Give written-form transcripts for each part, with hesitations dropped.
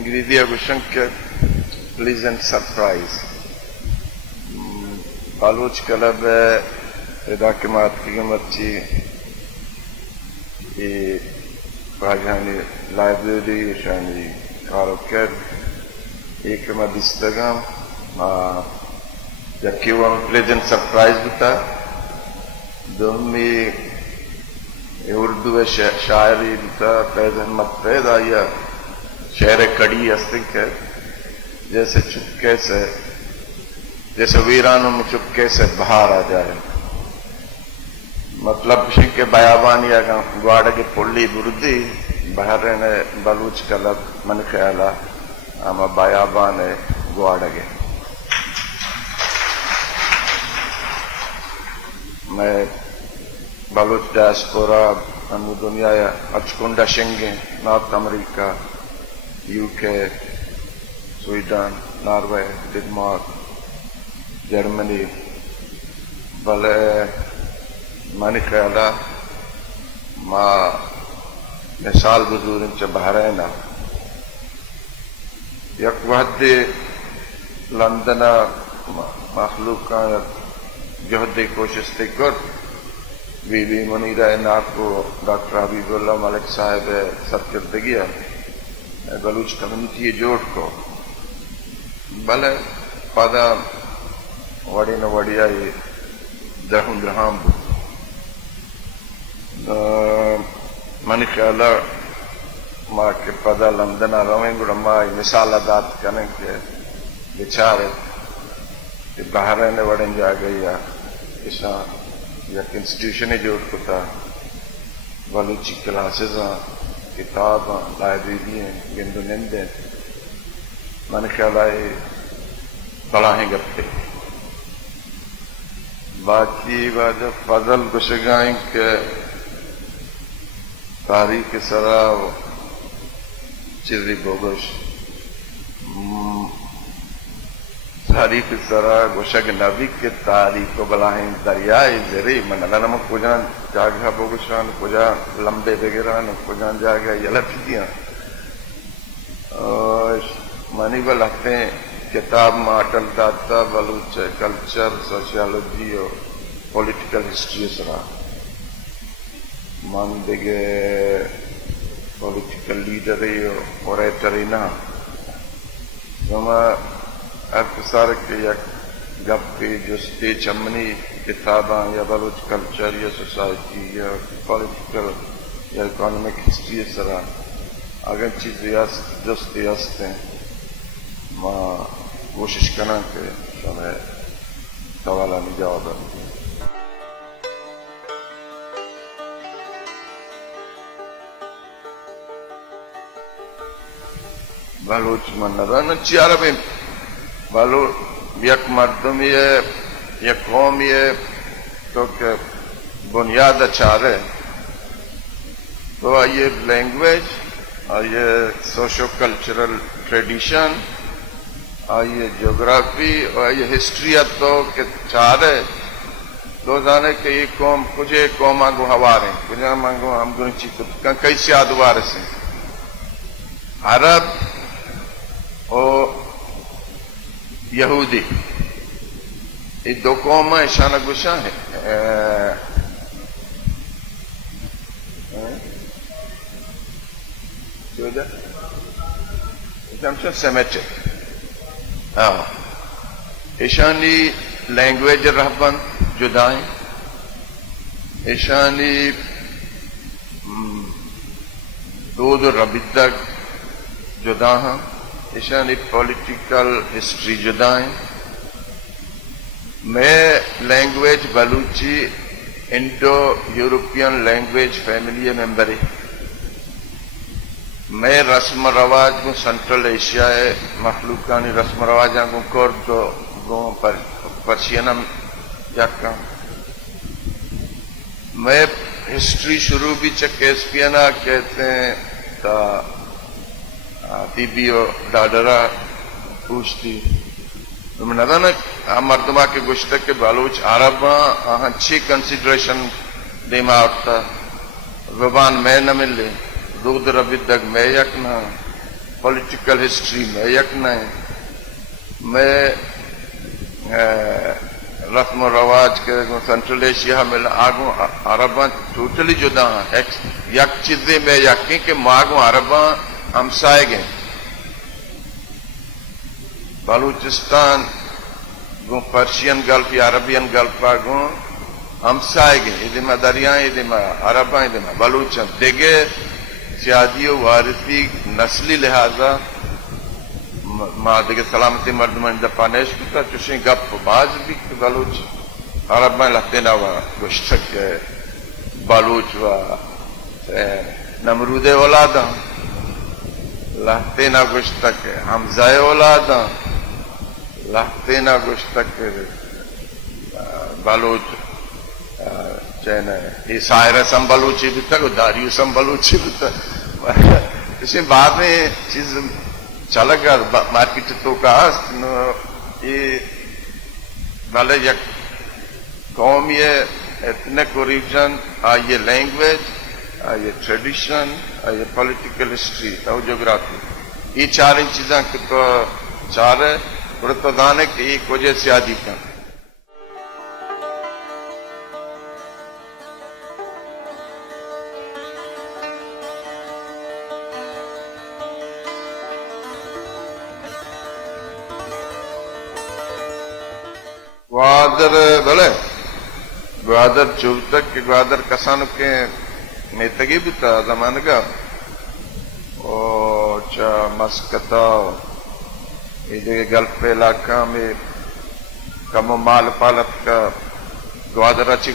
Ingridia Gushanka, pleasant surprise. Baluch Kalab, Redakimat Kigamachi, Rajani Library, Shani Karoked, Ekama Distagam, जबकि वो pleasant surprise भी था दोमी उर्दू शायरी भी था पैदन मत पैदा या शेर कड़ी अस्तिक है जैसे चुपके से जैसे वीरानों में चुपके से बाहर आ जाए मतलब के बयाबान या ग्वाड़ा की पुल्ली बुर्दी बाहर ने बलूच कलब मन ख्याला आमा बयाबान है ग्वाड़ा के मैं बलूच डायस्पोरा अनु दुनिया या अचकुंडा शेंगे north America UK Sweden Norway Denmark Germany भले मानी ख्याला माँ मिसाल बुजुर्ग च बहरैना यक वहदे लंदन मखलूका जहदे कोशिश ते कर बीबी मुनीरा नाको डॉक्टर हबीबुल्लाह मलिक साहब सबकर दगिया बलूच कम्युनिटी जोड़ को भले पदा वड़ी न वड़िया ये दहुन रहाम मन ख्याला माँ के पदा लंदन रवेंगे रम्मा मिसाल अदात करने के विचार बाहर रहने वड़न जा गई या ऐसा या इंस्टीट्यूशन जोड़ को था बलूची क्लासेस किताब लाइब्रेरी हैं गिंदु निंदे मन ख्याल आए पढ़ाएं गप्पे बाकी बाद फजल गुशगाएं के तारीख सरा चिरी बोगश तारीख सरा गोशग नबी के तारीख को बलाएं दरियाए जरे मन नम कुजान जागा बोगशान कुजा लंबे वगैरह न कुजान जागा यलत दिया मनी बल हफ्ते किताब माटल दाता बलूच कल्चर सोशियोलॉजी और पॉलिटिकल हिस्ट्री सरा मन देगे पॉलिटिकल लीडर और ओरेटर ना अक्सर के या जब भी जो स्टे चमनी किताबा या बलूच कल्चर या सोसाइटी या पॉलिटिकल या इकोनॉमिक हिस्ट्री सरा अगर चीज जो स्टे माँ कोशिश करना के समय सवाल नहीं जवाब बलूच मन न चियार में बालो यक मर्दम ये यक कौम ये तो के बुनियाद चार है तो ये लैंग्वेज और ये सोशो कल्चरल ट्रेडिशन और ये ज्योग्राफी और ये हिस्ट्री तो के चार है तो जाने के ये कौम कुछ कौम आगो हवारे कुछ मांगो हम गुण चीज कैसे आदवार से अरब और यहूदी ये दो कौम ईशान गुशा है सेमेटिक हाँ ईशानी लैंग्वेज रहबन जुदाएं ईशानी दूध रबिदक जुदा हैं ईशानी पॉलिटिकल हिस्ट्री जुदाएं मैं language Balochi Indo European language family member है मैं रस्म रवाज को सेंट्रल एशिया है मखलूकानी रस्म रवाज को कुर्द गो पर पर्शियनम जाका मैं हिस्ट्री शुरू भी चकेस्पियना कहते हैं ता तीबियो डाडरा पूछती तो मैं ना मर्दमा के गुश्तक के बालूच अरब अच्छी कंसिडरेशन दे मारता जबान में न मिले दूध रबी तक मैं यक ना पॉलिटिकल हिस्ट्री में यक नहीं मैं रस्म रवाज के सेंट्रल एशिया में आगू अरब टोटली जुदा यक चीजें में यकी के मागू अरब हमसाए गए बलूचिस्तान गो पर्शियन गल्फ या अरबियन गल्फ आगू हमसाए गए इधर दरिया इधर अरब इधर बलूचन देगे सियादियो वारिसी नस्ली लिहाजा माँ देखे सलामती मर्दमन दपानेश कुता चुशी गप बाज भी बलूच अरब में लगते ना वा गुश्तक बलूच वा नमरूदे औलादा लगते ना गुश्तक हमजाए औलादा लगते ना गुश्तक बलूच चैन ईसायर सम बलूची भी तक दारियो सम बलूची भी तक इसी बाद में चीज चला गया मार्केट तो का ये भले ये कौम ये एथनिक ओरिजिन ये लैंग्वेज ये ट्रेडिशन ये पॉलिटिकल हिस्ट्री और ज्योग्राफी ये चार चीजें तो चार है और तो दाने की एक वजह से आदि का ग्वादर भले ग्वादर चुबतक के ग्वादर कसानु के नेतगी भी था जमान का ओ चा मस्कता ये जगह गल्फ इलाका में कम माल पालत का ग्वादराची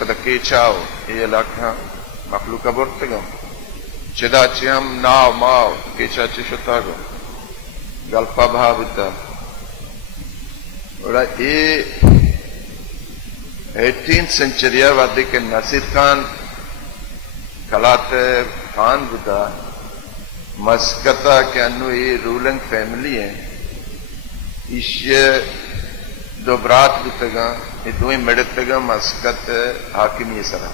पद के चाओ ये इलाका मखलू का बोलते गो चिदाची हम नाव माव के चाची शुता गो गल्फा भावता और ये 18th सेंचुरी वादी के नसीर खान कलाते खान बुदा मस्कता के अनु ये रूलिंग फैमिली है इसे दो ब्रात बुतगा ये दो ही मेडतगा मस्कत हाकिमी सरा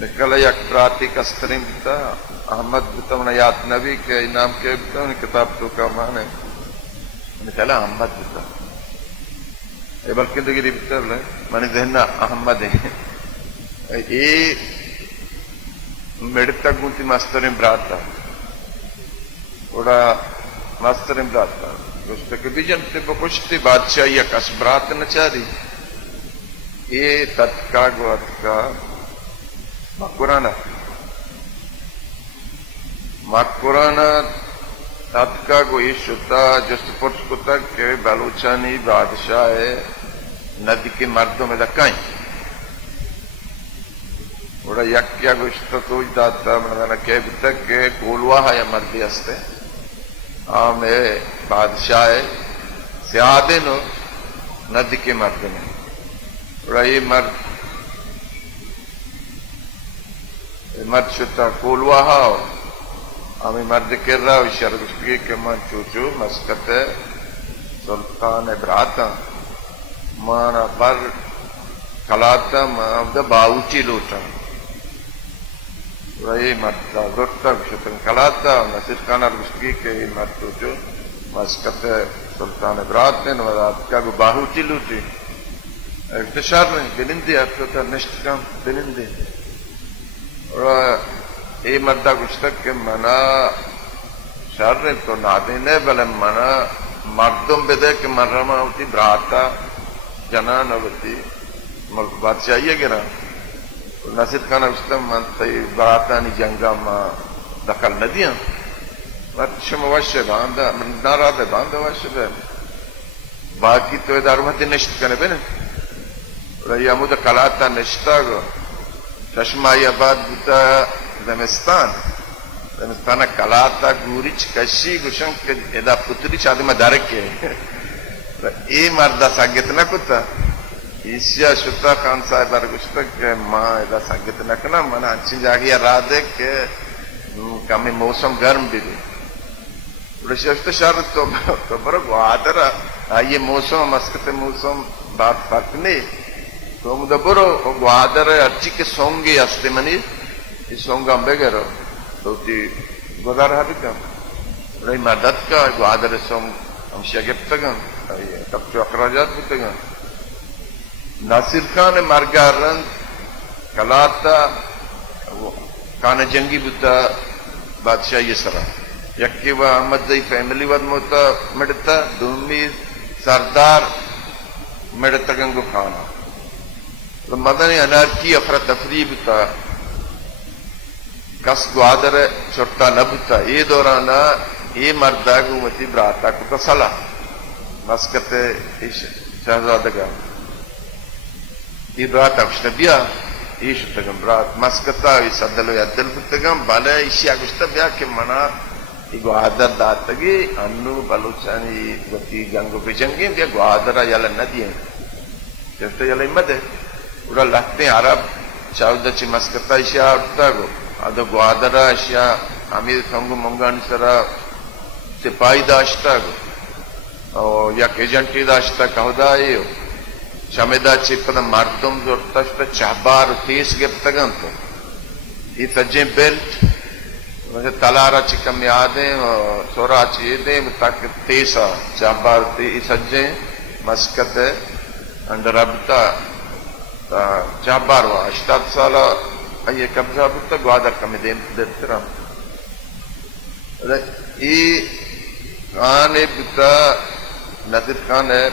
निकला एक ब्राती कस्तरीम बुता अहमद बुता उन्हें याद नबी के नाम के बुता उन्हें किताब तो का माने निकला अहमद बुता ये बल्कि तो गिरी बितर ले माने जहना अहमद है ये मेडता गुंती मास्टरिम ब्राता ओड़ा मास्टरिम ब्राता उसके के बीजन ते बकुश्ती बादशाह या कस ब्रात न चारी ये तत्का गुआत का मकुराना तत्का को ईशुता जस्तपुर कुता के बलूचानी बादशाह है नदी के मर्दों में दक्काई उड़ा यक्या गुश्त तो दाता मना के तक के कोलवा है या मर्दी हस्ते आमे बादशाह है सियादे नो नदी के मर्द में उड़ा ये मर्द शुता कोलवा हाओ आमी मर्द कर रहा है शर्गुश्ती के मन चूचू मस्कत सुल्तान ब्राता माना बर कलाता मावद बाउची लोटा वही मर्दा गुर्ता विशुतन कलाता नसीर खान अर्गुश्ती के मर्द चूचू मस्कत सुल्तान ब्राता नवरात क्या गो बाहुची लूटी इफ्तिशार में बिनिंदी अर्थ निष्ठकम बिनिंदी और ये मर्दा गुश्तक के मना शर्र तो नादिने बले मना मर्दों बेदे के मर्रमा होती ब्राता जनान होती मुल्क बादशाह ये गिरा नसीर खान गुश्तक मनते ब्राता नि जंगा मां दखल न दिया मच्छम वश्य बांधा नारा दे बांधा वश्य बाकी तो ये दारुमती निश्चित करने पे ना ये मुझे कलाता निश्चिता गो चश्माई आबाद बुता दमिस्तान कलाता गुरिच कशी गुशं के एदा पुत्री चादी में दारक के ये मर्दा संगीत न कुता ईशिया शुता खान साहब बार गुश्तक के माँ एदा संगीत न कना मना अच्छी जागिया राधे के कमी मौसम गर्म भी उड़े शहर तो बरो आदरा ये मौसम मस्कते मौसम बात फर्क नहीं तो मुझे बरो आदर अच्छी के सोंगे अस्ते मनी इस सोंगा बेगेरो तो ती गोदार हाथी का मदद का ग्वादर सोम अंशिया गिफ्तगन तब जो अखराजात बुतगन नासिर खान मार्गारन कलाता खान जंगी बुता बादशाह ये सरा यक्की व अहमद जई फैमिली वद मोता मिडता दूमी सरदार मिडतगन को खाना तो मदन अनारकी अफरा तफरी बुता कस ग्वादर छोटा न बुता ये दौराना ये मर्दा गुमती ब्राता को तसला मस्कते शहजादगा ये ब्राता कुश्तबिया ये शुतगम ब्रात मस्कता ये सदलो यदल बुतगम बाले इशिया कुश्तबिया के मना ये ग्वादर दातगी अन्नु बलुचानी वती गंगो बिजंगे ये ग्वादर याला नदी है जैसे याला इम्मत है उड़ा लगते अरब चाउदची मस्कता इशिया उठतागो अदो ग्वादर इशिया अमीर थंगु मंगानी सरा सिपाही दाश्तागो और या एजेंटी दाश्ता कहदा ये शमेदा चिपद मर्दम जोड़ता चाबार तेज गिफ्तगन तो ये सज्जे बेल्ट मुझे तलारा चिकम यादे सोरा चीदे ताकि तेसा चाबार ते सज्जे मस्कत अंडर अबता चाबार वा अष्टात साला ये कब्जा बुता ग्वादर कमी देम ये खाने बुता नदीर खान है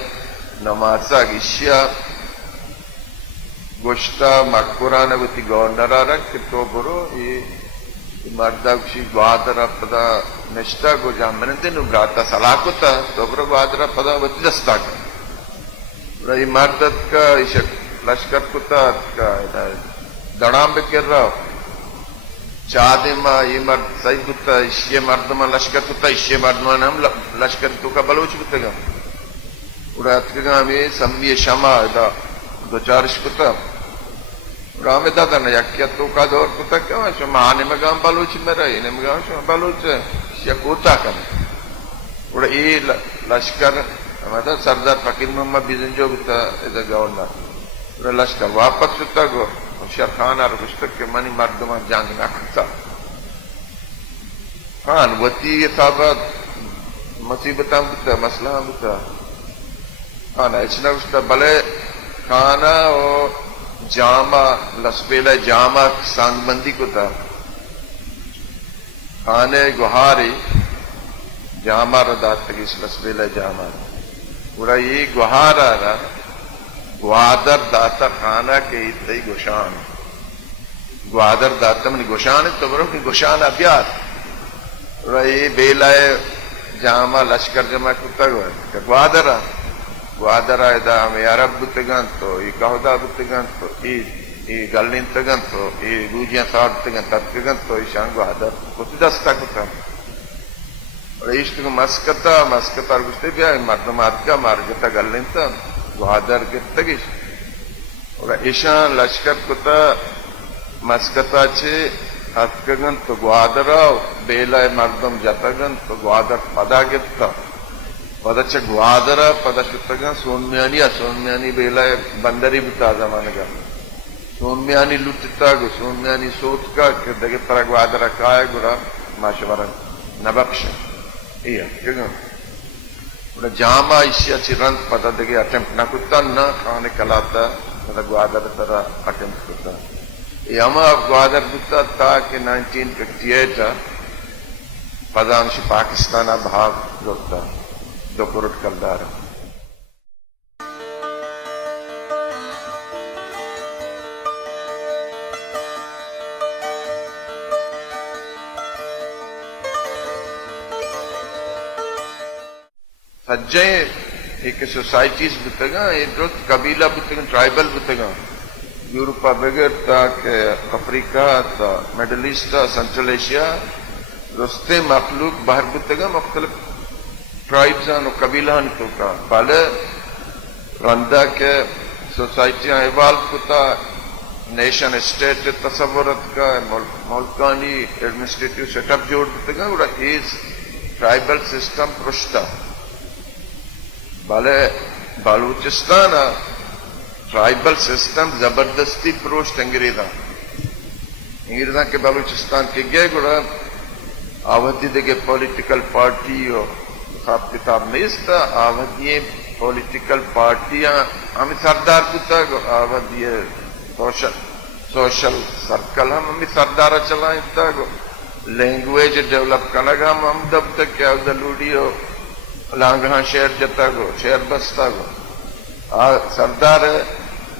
नमाजा गिशिया गोश्ता मकबरान वती गवर्नर कितो बुरो ये मर्दाक्षी ग्वादर पदा नष्टा गो जामन दिन गाता सलाकुता दोब्र ग्वादर पदा वती दस्ता का ये मर्दत का इस लश्कर कुता का दड़ाम कर रहा चादिमा ये मर्द सही कुत्ता इश्ये मर्दमा लश्कर कुत्ता इश्ये मर्दमा हम लश्कर तो का बलोच कुत्ता उड़ा में सम्य क्षमा दो चार कुत्ता गाँव दादा न यक्या तो का दौर कुत्ता क्यों है महाने में गाँव बलोच में रहे इन्हें गाँव बलोच या कोता कर उड़ा ये लश्कर मतलब सरदार फकीर मोहम्मद बिजन जो कुत्ता इधर गवर्नर उड़ा लश्कर वापस कुत्ता को शेर खान और पुस्तक के मनी मर्दमा जांग ना कुत्ता खान वती ये साबत मुसीबता बुता मसला बुता खाना इतना उसका भले खाना और जामा लस्पेला जामा सांगबंदी को था खाने गुहारी जामा रदात तक इस लस्पेला जामा पूरा ये गुहारा ना ग्वादर दाता खाना के इतने गुशान ग्वादर दाता में गुशान है तो बरो कि गुशान अभ्यास पूरा ये बेलाए जामा लश्कर जमा कुत्ता ग्वादरा ग्वादरा इदा हमें अरब बुतगन तो ये कहदा बुतगन तो ये गलनिन तगन तो ये रूजियां साठ तगन तत्गन तो ये शांग ग्वादर कुछ दस्ता कुत्ता और इश्क को मस्कता और कुछ भी है मर्दमात का मार्गता गलनिन तम ग्वादर के तगिश और ईशान लश्कर कुत्ता मस्कता चे अतगन तो ग्वादरा बेला मर्दम जतगन तो ग्वादर पदा गिफ्ता पदच ग्वादर पदशुतगा सोन्म्यानी बेला बंदरी बुता जमाने का सोन्म्यानी लुटता गो सोन्म्यानी सोच का दगे पर ग्वादर काय गुरा माशवरन नबक्ष ये क्यों उड़ा जामा इशिया चिरंत पदा दगे अटेम्प्ट ना कुत्ता न खाने कलाता मतलब ग्वादर तरह अटेम्प्ट कुत्ता ये हम ग्वादर बुता था कि 1958 पदांश पाकिस्तान भाग जोड़ता दोपुरुट कलदार सज्जे एक सोसाइटीज बुतगा एक कबीला बुतगा ट्राइबल बुतगा यूरोपा बगैर के अफ्रीका था मिडल ईस्ट था सेंट्रल एशिया रस्ते मखलूक बाहर बुतगा मुख्तलिफ ट्राइब्स और कबीला तो का बाले रंदा के सोसाइटियां इवाल्व होता नेशन स्टेट तस्वुरत का मुल्कानी एडमिनिस्ट्रेटिव सेटअप जोड़ देते हैं और इस ट्राइबल सिस्टम पृष्ठा बाले बलूचिस्तान ट्राइबल सिस्टम जबरदस्ती पृष्ठ अंग्रेजा के बलूचिस्तान के गए गुड़ा आवधी देगे पॉलिटिकल पार्टी और हिसाब किताब में इस आवधी पॉलिटिकल पार्टियां हम सरदार पुता आवधी सोशल सर्कल हम सरदार चलाएं तक लैंग्वेज डेवलप करना हम दब तक क्या लूडियो लांघा शेर जता गो शेर बसता गो आ सरदार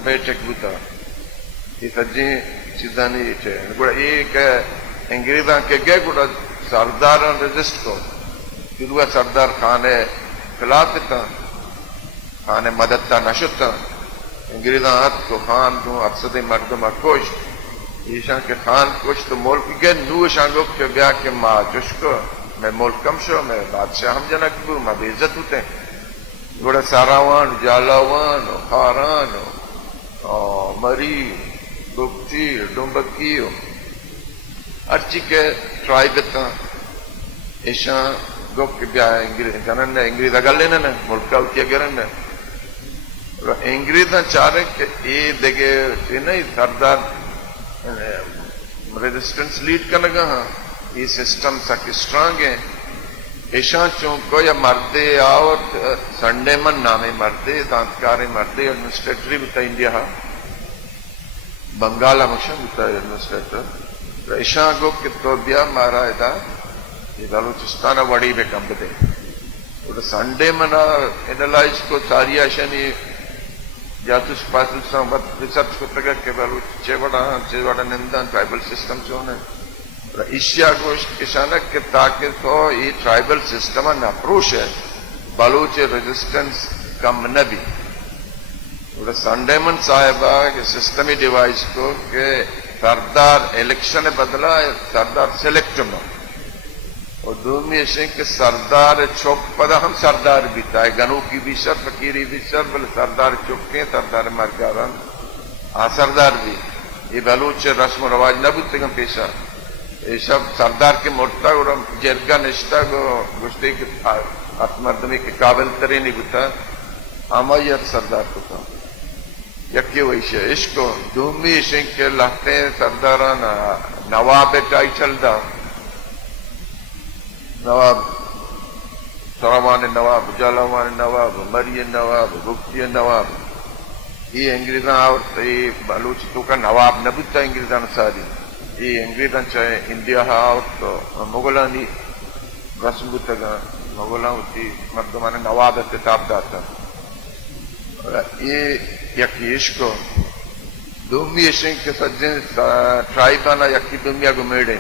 बैठक बुता ये सज्जी चीजा नहीं थे गुड़ा एक अंग्रेजा के गए गुड़ा सरदार रजिस्ट को फिर हुआ सरदार खाने खिलाफ था खाने मदद था नशुता अंग्रेजा हाथ को खान दू अफसदे मर्दमा कोश ईशान के खान कुछ तो मुल्क के नू शांगो के ब्याह के माँ जुश्को मैं मुल्कम शो मैं बादशाह हम जनक बू मैं बेइज्जत होते गुड़ा सारावान जालावान खारान मरी गुप्ती डुम्बकी अर्ची के ट्राइब था ईशा गुप के ब्याह जनन ने अंग्रेजा गल लेना ने मुल्क का उठिया गिरन ने अंग्रेजा चाह रहे कि ये देखे नहीं सरदार रेजिस्टेंस लीड करने का हाँ ये सिस्टम सक स्ट्रांग है ऐसा चौंको या मर्दे आओ संडे मन नामे मर्दे दांतकारे मर्दे एडमिनिस्ट्रेटरी बिता इंडिया बंगाल मशम बिता एडमिनिस्ट्रेटर ऐसा गो कि तो दिया मारा इदा ये बलूचिस्तान वड़ी पे कम दे और संडे मना एनालाइज को सारिया शनि जातुस पातुस संबत रिसर्च को तक के बलूच चेवड़ा निंदा ट्राइबल सिस्टम जो ने एशिया गोश्त किसानक के ताकि तो ये ट्राइबल सिस्टम न अप्रोच है बलूच रेजिस्टेंस कम न भी और संडे मन साहिबा के सिस्टमी डिवाइस को के सरदार इलेक्शन बदला सरदार सेलेक्ट में और दूसरी सिंह के सरदार चौक पदा हम सरदार बीता है गनू की भी सर फकीरी भी सर बोले सरदार चौके सरदार मरगारन आ सरदार भी ये बलूच रस्म रवाज न बुते कम पेशा ये सब सरदार के मोर्ता और जरगा निष्ठा को गुस्ते के आत्मर्दमी के काबिल तरे नहीं बुता अमायत सरदार को था यक्के वैश्य इसको दूमी सिंह के लगते सरदारान नवाब टाइटल दा नवाब सरावान नवाब जालावान नवाब मरिय नवाब गुप्ती नवाब ये अंग्रेजा और ये बलूच तो का नवाब न बुता अंग्रेजा सारी ये अंग्रेजा चाहे इंडिया और तो मुगलानी रस्म बुता मुगला होती मर्दमाने नवाब किताब दाता ये यकीश को दूमी सिंह के सज्जन ट्राइबाना यकी दुनिया को मेड़े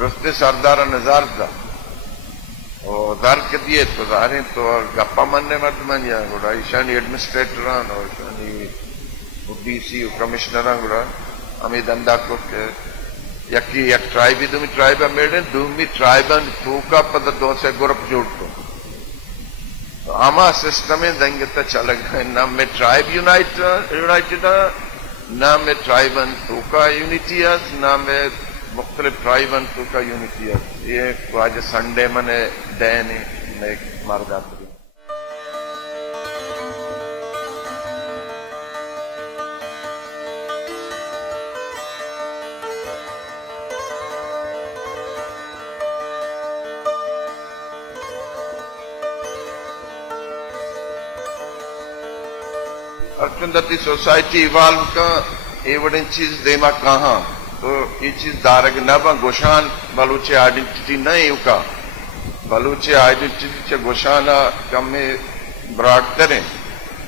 रस्ते सरदारा नजार था और दार के दिए तो दारे तो गप्पा मनने मत मन या गुड़ा ईशानी एडमिनिस्ट्रेटर और ईशानी डीसी कमिश्नर गुड़ा हमें धंधा को के यकी एक ट्राइबी दुमी ट्राइबा मेड़े दूमी ट्राइबन थूका पद दो से ग्रुप जोड़तो तो आमा सिस्टम में देंगे तो चल गए ना में ट्राइब यूनाइटेड ना में ट्राइबन थूका यूनिटी ना में मुख्तलिफ ट्राइबन का यूनिटी है ये आज संडे मने दैन में मार जाती अर्चुंदती सोसाइटी इवाल्व का एवडेंस चीज देमा कहाँ तो ये चीज दारग न बा गोशान बलूचे आइडेंटिटी नहीं उका बलूचे आइडेंटिटी चे गोशाना कम में ब्राड करें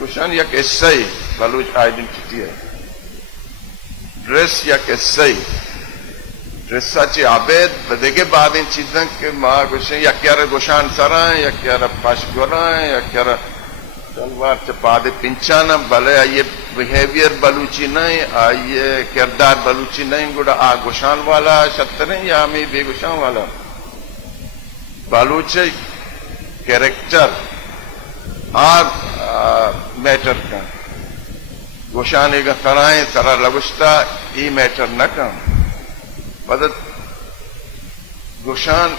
गोशान या कैसा ही बलूच आइडेंटिटी है ड्रेस या कैसा ही ड्रेसा चे आबेद बदेगे बाद इन चीजों के माँ गोशे या क्या गोशान सरा या क्या पाश गोरा या क्या तलवार से पादे पिंचाना भले आइए बिहेवियर बलूची नहीं आइए किरदार बलूची नहीं गुड़ा आ गुशान वाला शत्रने या हमें बेगुशान वाला बलूचे कैरेक्टर आर मैटर का गुशाने का सराय सरा लगुस्ता ई मैटर न कम बदत गुशान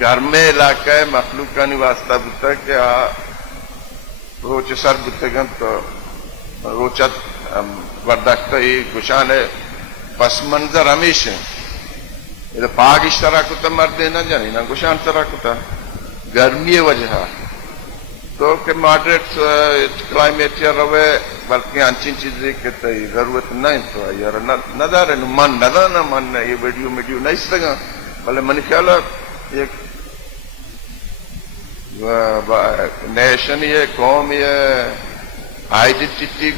घर में इलाका मखलूक का निवास्ता बुता के रोच सर बुतगन तो रोचत वर्दकता ही गुशान है पस मंजर हमेशा ಇದು ಪಾಗಿಷ್ಟರಾಕುತ್ತ ಮರ್ದೇನ ಜನ ಗುಶಾಂತರಾಕುತ್ತ गर्मी वजह तो के मॉडरेट क्लाइमेट या रवे बल्कि अंची चीजें के जरूरत नहीं तो यार नदार मन नदा ना मन ये वीडियो नहीं सका भले मन ख्याल एक नेशन ये कौम ये आइडेंटिटी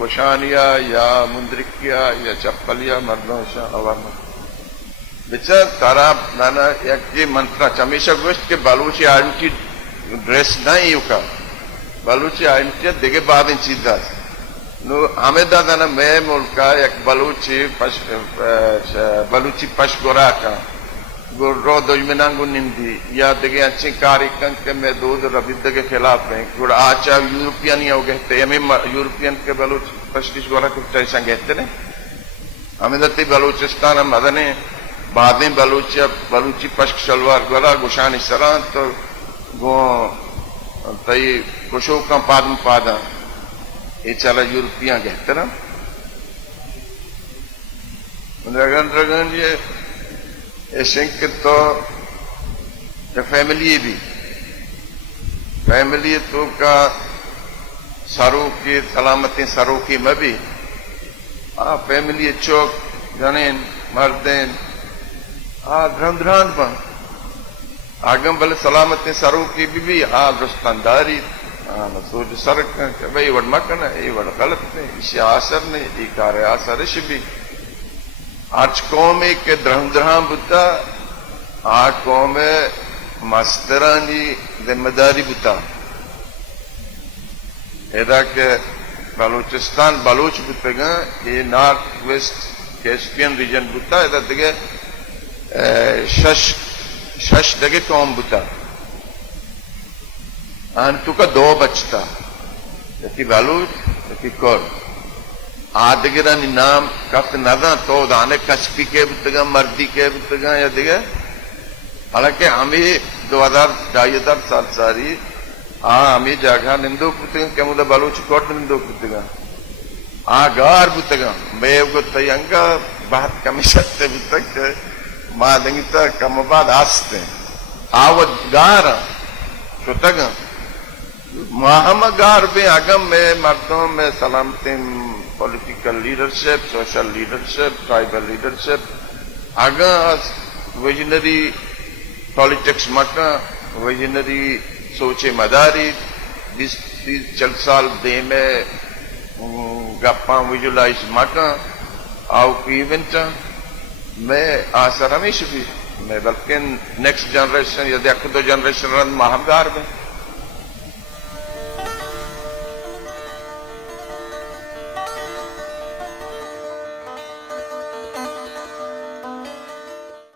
गोशानिया या मुंद्रिकिया या चप्पलिया मर्दों अवर्ण बिचा तारा नाना एक ये मंत्रा हमेशा गोश्त के बलूची आइडेंटिटी ड्रेस नहीं युका बलूची आइडेंटिटी देखे बाद इन चीज़ नो हमें दादा ना मैं मुल्का एक बलूची पश गोरा का गुर्रो दोजमेनांगु निंदी या देखे अच्छी कार्यक्रम के में दो रबिद्द के खिलाफ हैं गुड़ आचा यूरोपियन ही हो गए थे हमें यूरोपियन के बलूच पश्चिश गोरा कुछ ऐसा कहते ने हमें दत्ती बलूचिस्तान हम मदने बाद में बलूची पश्क शलवार गोरा गुशानी सरा तो गो तई कुशो का पादा ये चला यूरोपिया कहते ना रगन ये शिंक तो फैमिली तो का सरू की सलामती सरू की में भी फैमिली चौक जनेन मर्देन ध्रंध्रान पर आगम भले सलामती सरू की भी दुस्तानदारी सोच सरक भाई वड मकन ये वड गलत ने इसे आसर ने ये कार्य आसर भी आज कौम के ध्रंध्रान बुता आ कौम मस्तरानी जिम्मेदारी बुता एदा के बलूचिस्तान बलूच बुतेगा ये नॉर्थ वेस्ट कैस्पियन रीजन बुता एदा देगे शश दगे कौम बुता तू का दो बचता यकी बलूच यकी कोर आदगिरा नाम कफ्त नदा तो दाने कस्पी के बुतगा मर्दी के बुतगा या दिगे हालांकि हमें 2000 साल सारी हमें जगह निंदो पुतगा के मुदा बलूच कोट निंदो पुतगा गार बुतगा मैं को तयंगा बात कमी सकते बुतक मां दंगिता कम बाद आस्ते आवत गार सुतग महाम गार में आगम में मर्दों में सलामती political leadership social leadership tribal leadership आगा विजनरी पॉलिटिक्स मका विजनरी सोचे मदारी 20-30 साल दे में गप्पा विजुलाइज मका आओ की इवेंट मैं आसर हमेशा भी मैं बल्कि नेक्स्ट जनरेशन यदि 1-2 जनरेशन रन महागार में